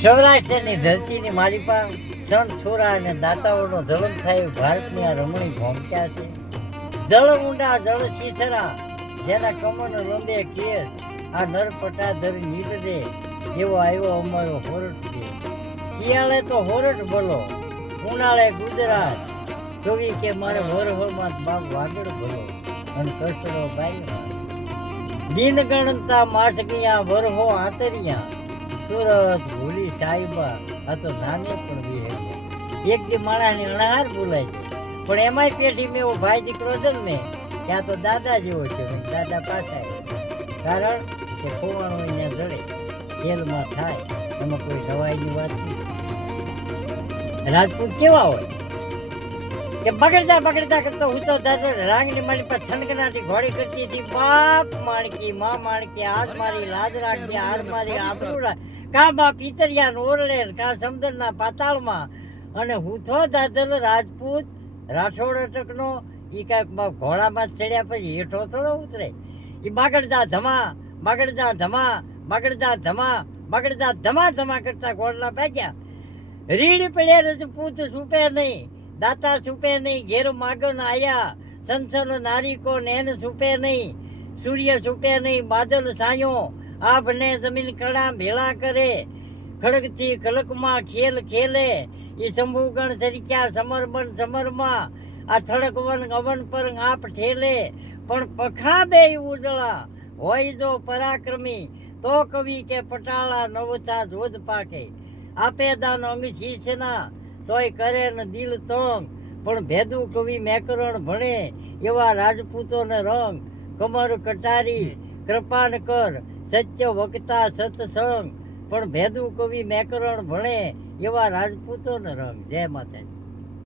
સૌરાષ્ટ્રની ધરતીની માલિપા સણ છોરા અને દાતાઓનો ધવન થાય ભારતની આ રમણી ભોમક્યા છે. જળ ઊંડા જળ શીસરા જેના કમન રંબે કેસ આ નર પટાધર નીકળે એવો આવ્યો અમારો હોરટ છે. શિયાળે તો હોરટ બોલો, ઉનાળે ગુજરાત જોવી કે મારે વરહમાં બાપ વાગડ બોલો અને કસડો બાઈ દિન ગણતા માસ ગયા વરહો આતરિયા સુરત ભૂલી સાહેબા આ તો નાને પણ વિહે એક દી માણસની અણહાર બોલાય છે. પણ એમાંય પેઢી મેં એવો ભાઈ દીકરો જન્મે ત્યાં તો દાદા જેવો છે. દાદા પાછા કારણ કે ખોવાણું અહીંયા જડે જેલમાં થાય એમાં કોઈ દવાઈની વાત નથી. રાજપૂત કેવા હોય કે બગડતા બગડતા કરતો હું તો દાદા રાંગની મારી પાસે છનકનાટી ઘોડી કરતી હતી. બાપ માણકી માં માણકી હાથ મારી લાજ રાખી હાથ મારી આબરૂ કા બા પિતરિયા ઓરડે કા સમુદ્રના પાતાળમાં. અને હું તો દાદલ રાજપૂત રાઠોડ અટકનો ઈ કાંઈક ઘોડામાં ચડ્યા પછી હેઠો થોડો ઉતરે. એ બગડતા ધમા બગડતા ધમા બગડતા ધમા બગડતા ધમા ધમા કરતા ઘોડલા ભાગ્યા. રીડ પડ્યા રજપૂત છૂપે નહીં, દાતા છૂપે નહીં, ઘેર માગન આયા સંસલ નારી કો નેન છૂપે નહીં, સૂર્ય છૂપે નહીં, બાદલ સાયો આભને જમીન કડા ભેળા કરે, ખડકથી ખલકમાં ખેલ ખેલે, એ શંભુગણ તરીક્યા સમરબન સમરમાં, આ થડકવન અવન પર આપ ઠેલે, પણ પખા બે ઉજળા હોય જો પરાક્રમી, તો કવિ કે પટાળા નવતા જોધ પાકે, આપે દાન અમિત શીશના તોય કરે ને દિલ તંગ, પણ ભેદુ કવિ મેકરણ ભણે એવા રાજપૂતોને રંગ, કમર કટારી કૃપાન કર સત્ય વક્તા સત્સંગ, પણ ભેદુ કવિ મેકરણ ભણે એવા રાજપૂતોને રંગ. જય માતાજી.